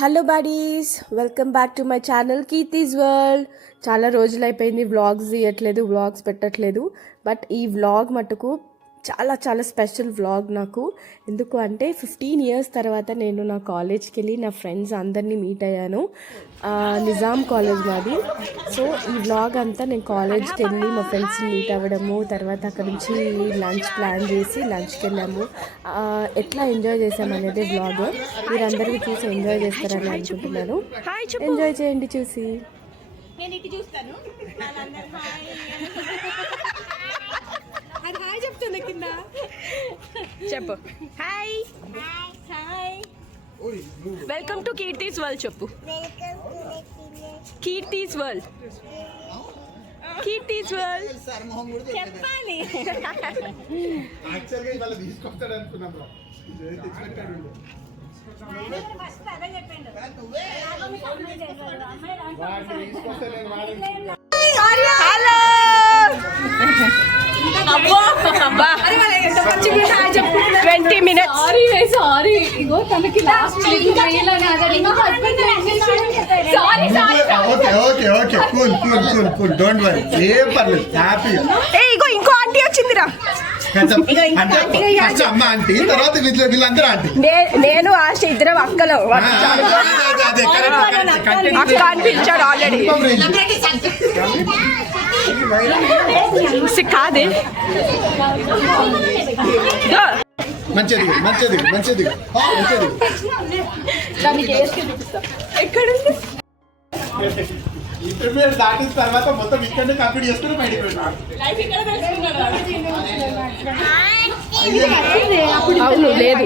Hello buddies, welcome back to my channel Keerthi's world. చాలా రోజులు అయిపోయింది వ్లాగ్స్ తీయట్లేదు, వ్లాగ్స్ పెట్టట్లేదు. బట్ ఈ వ్లాగ్ మటుకు చాలా చాలా స్పెషల్ వ్లాగ్ నాకు. ఎందుకు అంటే 15 years తర్వాత నేను నా కాలేజ్కి వెళ్ళి నా ఫ్రెండ్స్ అందరినీ మీట్ అయ్యాను. నిజాం కాలేజ్ మాది. సో ఈ వ్లాగ్ అంతా నేను కాలేజ్కి వెళ్ళి మా ఫ్రెండ్స్ని మీట్ అవ్వడము, తర్వాత అక్కడ నుంచి లంచ్ ప్లాన్ చేసి లంచ్కి వెళ్ళాము. ఎట్లా ఎంజాయ్ చేసామనేది వ్లాగ్. మీరందరికీ చూసి ఎంజాయ్ చేస్తారని అనుకుంటున్నాను. ఎంజాయ్ చేయండి చూసి. హాయ్ చెప్తున్నా కింద చెప్పు. Hi hi, welcome to Keerthi's world చెప్పు. కీర్తిస్ వరల్డ్, కీర్తిస్ వరల్డ్ చెప్పాలి. యాక్చువల్గా ఇవాళ తీసుకొస్తాడు అనుకున్నాం బ్రో, హలో 20 minutes. సారీ ఇగో తనకి last okay okay cool cool cool cool don't worry, ఏం పర్లేదు, హ్యాపీగా. ఇగో ఇంకో ఆంటీ వచ్చిందిరా. ఫస్ట్ అమ్మ ఆంటీ, తర్వాత వీళ్ళందరూ ఆంటీ. నేను ఆశ ఇద్దరం అక్కలు. అక్క అనిపించాడు ఆల్రెడీ. కాదే మంచిది మంచిది మంచిది మంచిది. ఎక్కడుంది ఇంటర్మీడియట్ దాటిన తర్వాత మొత్తం ఇక్కడ కంప్లీట్ చేసుకుని బయటకు వెళ్ళాను. అవును లేదు,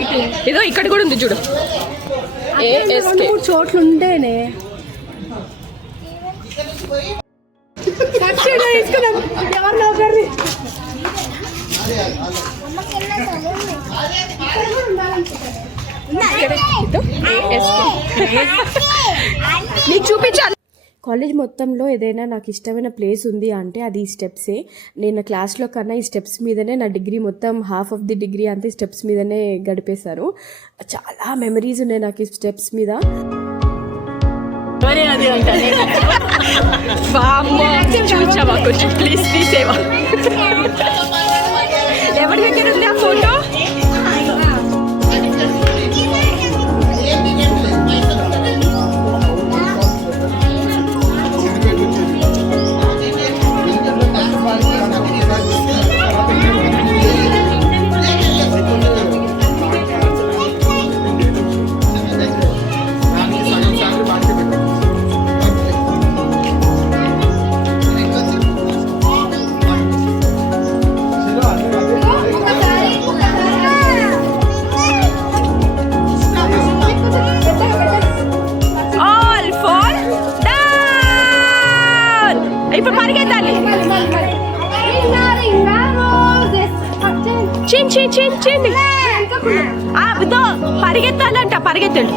ఏదో ఇక్కడ కూడా ఉంది చూడు. చోట్లు ఉంటేనే ఎవరిలో ఒకరి నీకు చూపించాలి. కాలేజ్ మొత్తంలో ఏదైనా నాకు ఇష్టమైన ప్లేస్ ఉంది అంటే అది ఈ స్టెప్సే. నేను క్లాస్లో కన్నా ఈ స్టెప్స్ మీదనే నా డిగ్రీ మొత్తం, హాఫ్ ఆఫ్ ది డిగ్రీ అంతా ఈ స్టెప్స్ మీదనే గడిపేశారు. చాలా మెమరీస్ ఉన్నాయి నాకు ఈ స్టెప్స్ మీద. చూచావా కొంచెం ప్లీజ్ తీసేవా. ఎవరి దగ్గర ఉంది ఆ ఫోటో? ఇప్పుడు పరిగెత్తాలి. పరిగెత్తాలంట, పరిగెత్తండి.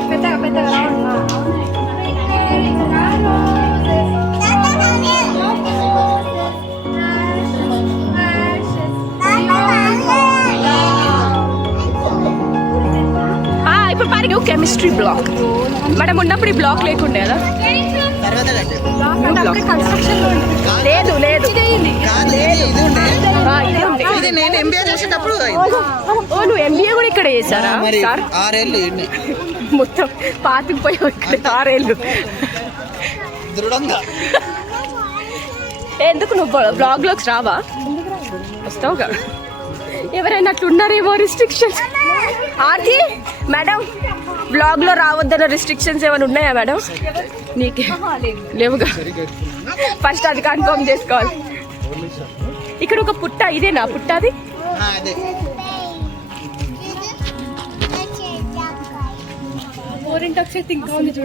ఇప్పుడు పరిగె కెమిస్ట్రీ బ్లాక్ మేడం ఉన్నప్పుడు ఈ బ్లాక్ లేకుండే కదా. లేదు లేదు, నేను ఎంబీఏ చేసేటప్పుడు నువ్వు ఎంబీఏ కూడా ఇక్కడ చేశారా? 6 ఏళ్ళు మొత్తం పాతిపోయి 6 ఏళ్ళు దృఢంగా. ఎందుకు నువ్వు బ్లాగ్లోకి రావా? వస్తావుగా. ఎవరైనా అట్లున్నారేమో రిస్ట్రిక్షన్స్. ఆర్తి మేడం, బ్లాగ్లో రావద్దన్న రిస్ట్రిక్షన్స్ ఏమైనా ఉన్నాయా మేడం? నీకే లేవుగా. ఫస్ట్ అది కన్ఫర్మ్ చేసుకోవాలి. ఇక్కడ ఒక పుట్ట, ఇదేనా పుట్ట? అది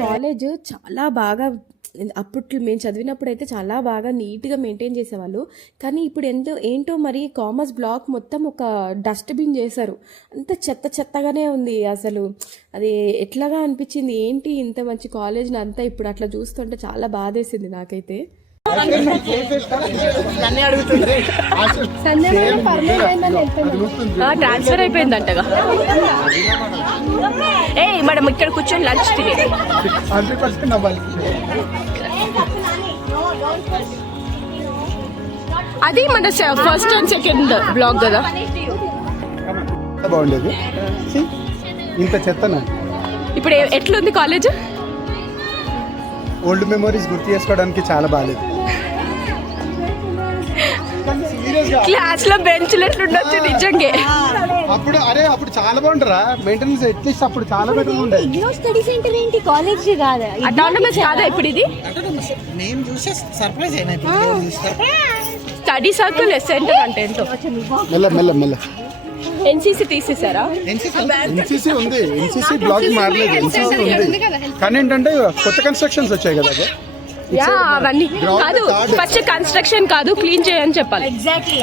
కాలేజ్ చాలా బాగా, అప్పట్లో మేము చదివినప్పుడు అయితే చాలా బాగా నీట్గా మెయింటైన్ చేసేవాళ్ళు. కానీ ఇప్పుడు ఏంటో మరి కామర్స్ బ్లాక్ మొత్తం ఒక డస్ట్బిన్ చేశారు. అంత చెత్త చెత్తగానే ఉంది. అసలు అది ఎట్లాగా అనిపించింది, ఏంటి ఇంత మంచి కాలేజ్ని అంతా ఇప్పుడు అట్లా చూస్తుంటే చాలా బాధేసింది నాకైతే. ట్రాన్స్ఫర్ అయిపోయిందంటగా. ఏ మనం ఇక్కడ కూర్చొని లంచ్ తినేది. అది మన ఫస్ట్ అండ్ సెకండ్ బ్లాగ్ కదా. బాగుండేది ఇంత చెత్తనా. ఇప్పుడు ఎట్లుంది కాలేజ్? ఓల్డ్ మెమరీస్ గుర్తు చేసుకోవడానికి చాలా బాగాలేదు. క్లాస్ లో బెంచ్లు ఎట్లుండొచ్చు నిజంగా. అప్పుడు చాలా బాగుంటారా మెయింటెనెన్స్, అట్లీస్ట్ అప్పుడు చాలా బెటర్ ఉండే. స్టడీ సెంటర్ ఏంటి, కాలేజ్ కాదా? అటానమస్ కాదా ఇప్పుడు ఇది? నేను చూసే సర్ప్రైజ్ అయినా స్టడీ సర్కిల్ సెంటర్ అంటే ఏంటో. మెల్ల మెల్ల మెల్ల. ఎన్సీసీ తీసేసారా? ఎన్సీసీ ఉంది, ఎన్సీసీ బ్లాక్ మారలేదు, ఎన్సీసీ ఉంది. కానీ ఏంటంటే కొత్త కన్స్ట్రక్షన్స్ వచ్చాయి కదా. యా అవన్నీ కాదు, ఫస్ట్ కన్స్ట్రక్షన్ కాదు క్లీన్ చేయని చెప్పాలి. ఎగ్జాక్ట్లీ.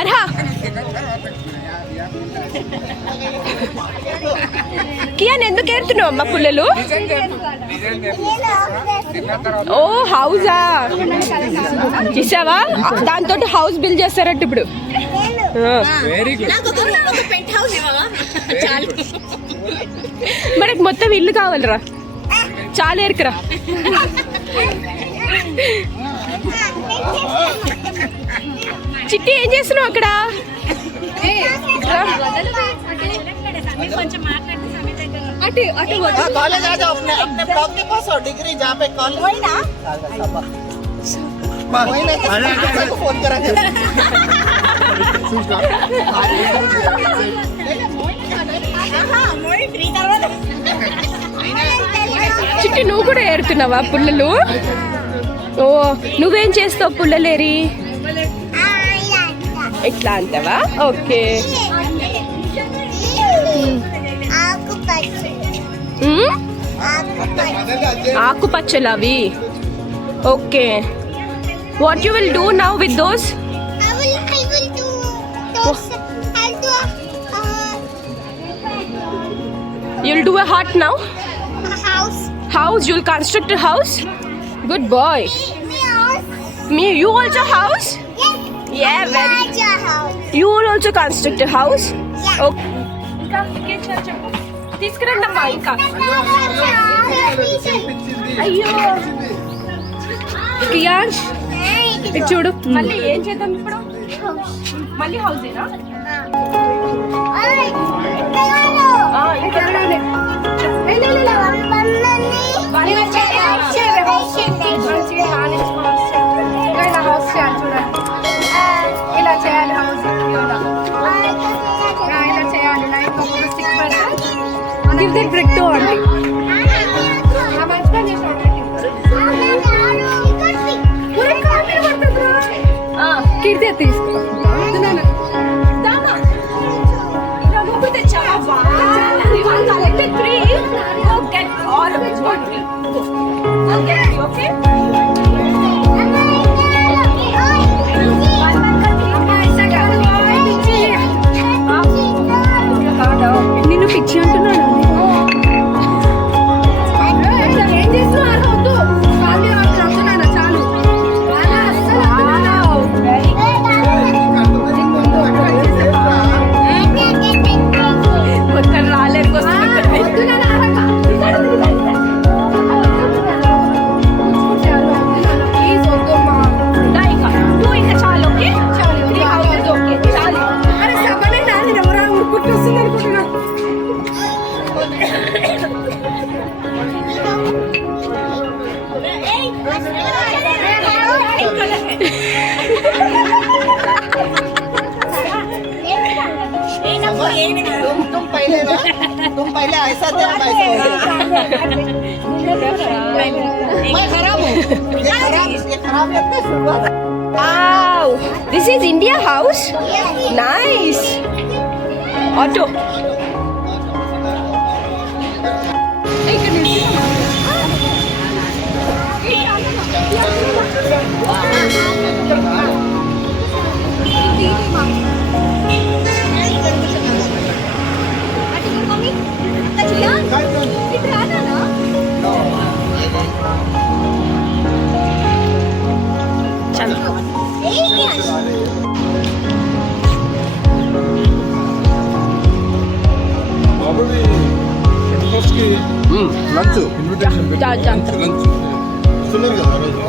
అర్హా కియాన్ ఎందుకు ఏడుతున్నావు అమ్మ పుల్లలు? ఓ హౌజా చూసావా, దాంతో హౌస్ బిల్డ్ చేస్తారంట ఇప్పుడు. మనకి మొత్తం ఇల్లు కావాలరా, చాలా ఎరుకురా. చిట్టి ఏం చేస్తున్నావు అక్కడ? कॉलेज आ जाओ, अपने ब्लॉक के पास और डिग्री जहाँ पे कॉलेज वही ना फोन करा చిట్టి నువ్వు కూడా ఏరుతున్నావా పుల్లలు? ఓ నువ్వేం చేస్తావు పుల్లలేరి? ఎట్లా అంటావా? ఓకే. ఆకుపచ్చలు అవి. Okay, what you will do now with those? You'll do a hut now? House. You'll construct a house? Good boy. Me, you also house? Yeah, very good. You will also construct a house? Okay. తీసుకురండి అమ్మా. ఇంకా అయ్యో కియాష్ ఇటు చూడు. మళ్ళీ ఏం చేద్దాం ఇప్పుడు? మళ్ళీ హౌసేనా? ఇలా చేయాలి హౌస్. ఇలా చేయాలి. లైక్ స్టిక్ పెడతా. Give that brick to aunty. Keerthi తీసుకో. నిన్ను పిచ్చి అంటున్నాడు. ఏం చేస్తున్నారు? చాలు. మొత్తం రాలేరు. ఇంకా చాలు. ఓకే చాలు. 3 houses ఓకే చాలు. అరే సమానే నాని ఎవరా ఉరుకుట్టుస్తుంది అనుకుంటున్నా. तुम पहले ऐसा थे, हम ऐसा हो गए। मैं खराब हूँ, ये खराब लगता है शुरुआत। Wow, this is India house. Nice. Auto. Lunch invitation lunch ఇస్తున్నారు కదా ఆ రోజు.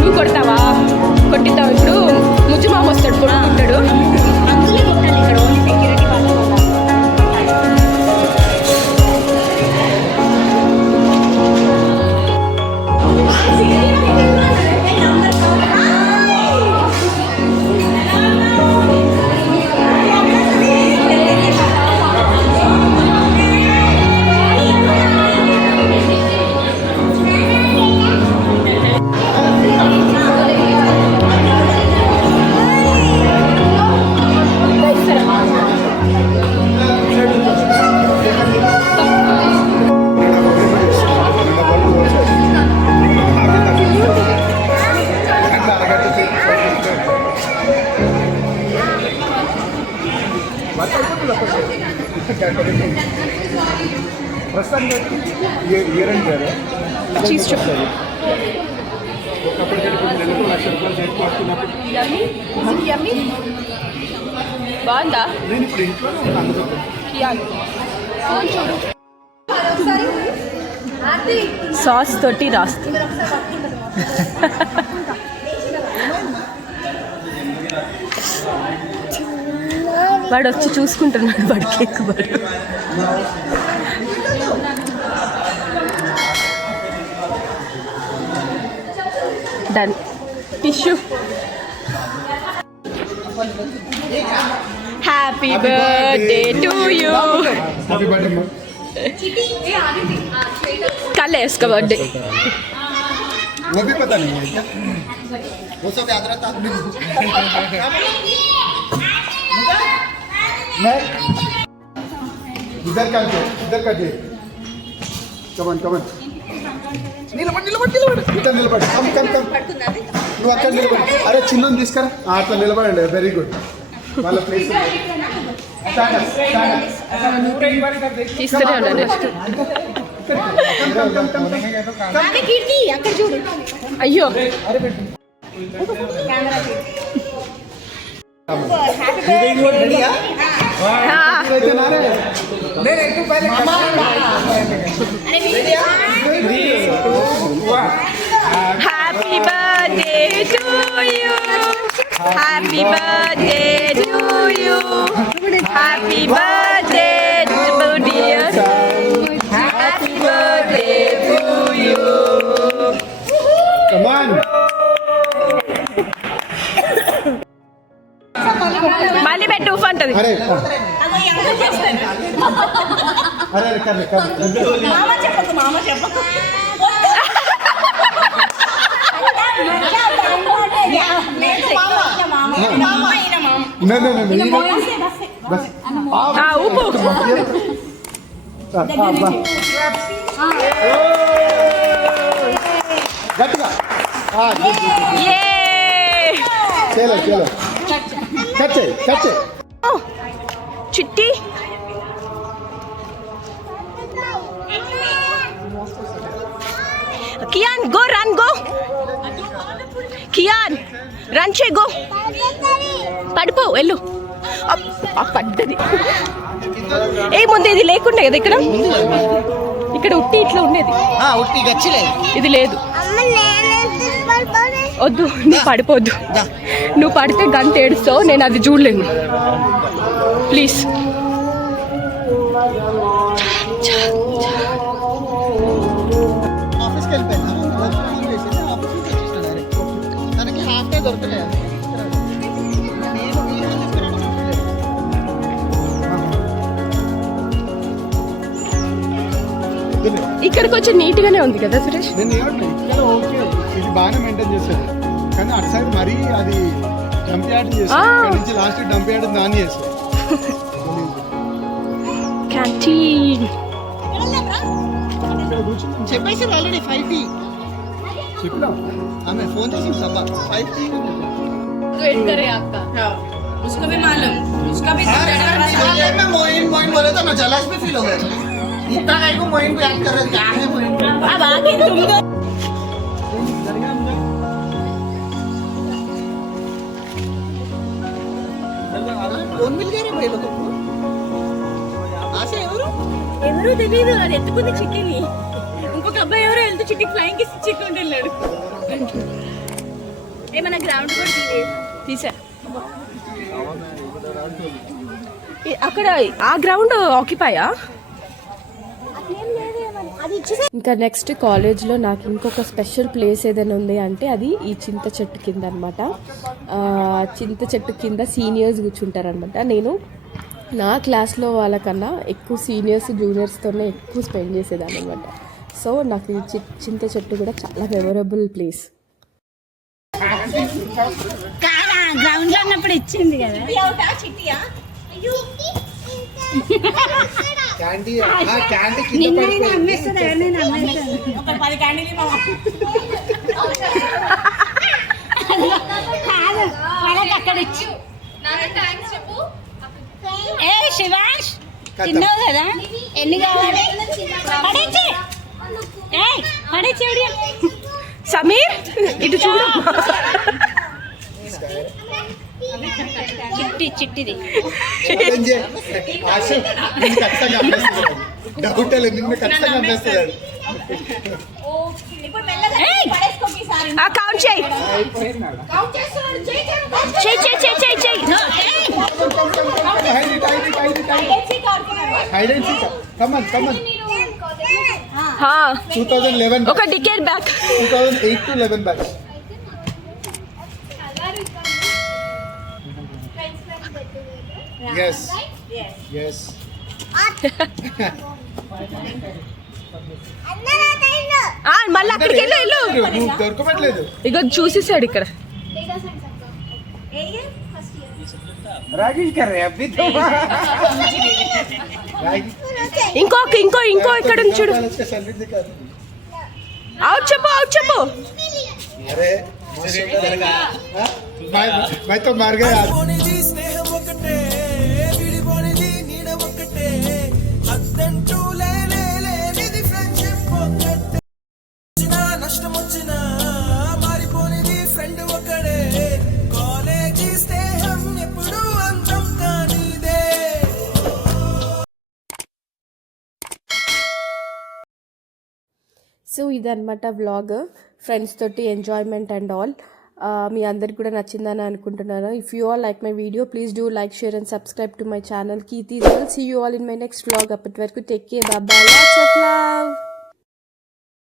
నువ్వు కొడతావా? కొట్టిద్దాం. ఇప్పుడు ముజ్జుమామ వస్తాడు, కొట్టుకుంటాడు. అందులో కొట్టాలి ఇక్కడ ఓన్లీ సెక్యూరిటీ వాళ్ళు ప్రస్తుతానికి ఏరండి చీజ్ చెప్పు. బాగుందా? నేను ఇప్పుడు ఇంట్లోనే ఉన్నాను. సాస్ తోటి రాస్తా. వాడు వచ్చి చూసుకుంటున్నాడు, వాడు కేక్ వాడు. Done. Tissue. Happy birthday to you. Happy birthday అమ్మా. कल है इसका बर्थडे. वो भी पता नहीं है क्या? वो सब याद रहता मैं इधर कर दे कमन ఇట్లా నిలబడి కమ్ నువ్వు అక్కడ నిలబడి. అరే చిన్న తీసుకురా అట్లా నిలబడండి. Very good. వాళ్ళ ప్లేస్ తీస్తూనే ఉన్నాను. అక్కడ చూడు. అయ్యో happy birthday to you. Happy birthday to you. Happy birthday to dear. Happy birthday to you. Come on. మళ్ళీ పెట్టు ఉఫ్ అంటది. అరే అరే కర్రీ మామ చెప్పకు బస్ ఊపు. గట్టిగా యే. చలో కట్ చేయి చిట్టి. Kian go run go. Kian run చే గో. పడిపో వెళ్ళు. పడ్డది. ఏ ముందు ఇది లేకుండే కదా ఇక్కడ ఉట్టి ఇట్లా ఉండేది. ఉట్టి గచ్చిలేదు. ఇది లేదు. వద్దు నువ్వు పడిపోద్దు. నువ్వు పడితే గంట ఏడుస్తావు, నేను అది చూడలేను. ప్లీజ్. ఆఫీస్కి వెళ్ళిపోయినా తనకి హాఫ్ డే దొరకలేదు. ఇక్కడికి వచ్చి నీట్గానే ఉంది కదా సురేష్. నేను ఏమంటే ఇక్కడ ఓకే ఇది బాగానే మెయింటైన్ చేసేది, కానీ అటు సైడ్ మరీ అది డంప్ యార్డ్ చేస్తాం ఇక్కడ నుంచి లాస్ట్ డంప్ యార్డ్ దాన్ని చేస్తాం క్యాంటీన్. చెప్పేసి ఆల్రెడీ 5T చెప్పినా ఆమె ఫోన్ చేసి సభ 5T वेट करे आपका उसको भी मालूम उसका भी मैं मोइन मोइन बोले तो मैं जलस भी फील हो गया इतना कहीं को मोइन को याद कर रहे क्या है मोइन अब आगे तुम दो फोन मिल गया रे भाई लोगों को ఆశ ఎవరు తెలియదు అది ఎత్తుకుంది చిట్టిని ఇంకొక అబ్బాయి ఎవరో వెళ్తూ చిట్టి ఫ్లైంగ్ కిస్ చిట్టుకుంటూ వెళ్ళాడు ఏమన్నా గ్రౌండ్ కూడా తీసా అక్కడ ఆ గ్రౌండ్ ఆక్యుపైయా? ఇంకా నెక్స్ట్ కాలేజ్లో నాకు ఇంకొక స్పెషల్ ప్లేస్ ఏదైనా ఉంది అంటే అది ఈ చింత చెట్టు కింద అనమాట. చింత చెట్టు కింద సీనియర్స్ కూర్చుంటారనమాట. నేను నా క్లాస్లో వాళ్ళకన్నా ఎక్కువ సీనియర్స్ జూనియర్స్తోనే ఎక్కువ స్పెండ్ చేసేదాన్ని అనమాట. సో నాకు ఈ చింత చెట్టు కూడా చాలా మెమొరబుల్ ప్లేస్. గ్రౌండ్ లో ఉన్నప్పుడు ఇచ్చింది కదా చిట్టియా క్యాండీ నిన్నైనా అమ్మేస్తుంది ఎవరినైనా అమ్మేస్తుంది ఒక 10 క్యాండీలు కాదు వాళ్ళకి అక్కడ ఇచ్చి ఏ శివాష్ తిన్నావు కదా ఎన్ని కావాలి పడేసి పడేసి సమీర్ ఇటు చూడు. చిట్టిది ఆశ ఖచ్చితంగా అమ్మేస్తున్నాడు డౌట్ లేదు నిన్ను ఖచ్చితంగా అమ్మేస్తున్నాడు కౌంట్ చేయి హైడ్ అండ్ సీక్ కమన్ 2011 ఒక decade back 2008 to 11 back yes మళ్ళీ అక్కడికి వెళ్ళు నువ్వు దొరకబట్టలేదు ఇగో చూసేసాడు ఇక్కడ. ఇంకో ఇక్కడ నుంచి చూడు. అవుట్ చెప్పు अरे मैं तो मर गया సో ఇదన్నమాట వ్లాగ్. ఫ్రెండ్స్ తోటి ఎంజాయ్మెంట్ అండ్ ఆల్. మీ అందరికి కూడా నచ్చిందని అనుకుంటున్నాను. If you all like my video please do like share and subscribe to my channel Keerthi. See you all in my next vlog. అప్పటి వరకు take care, bye, lots of love.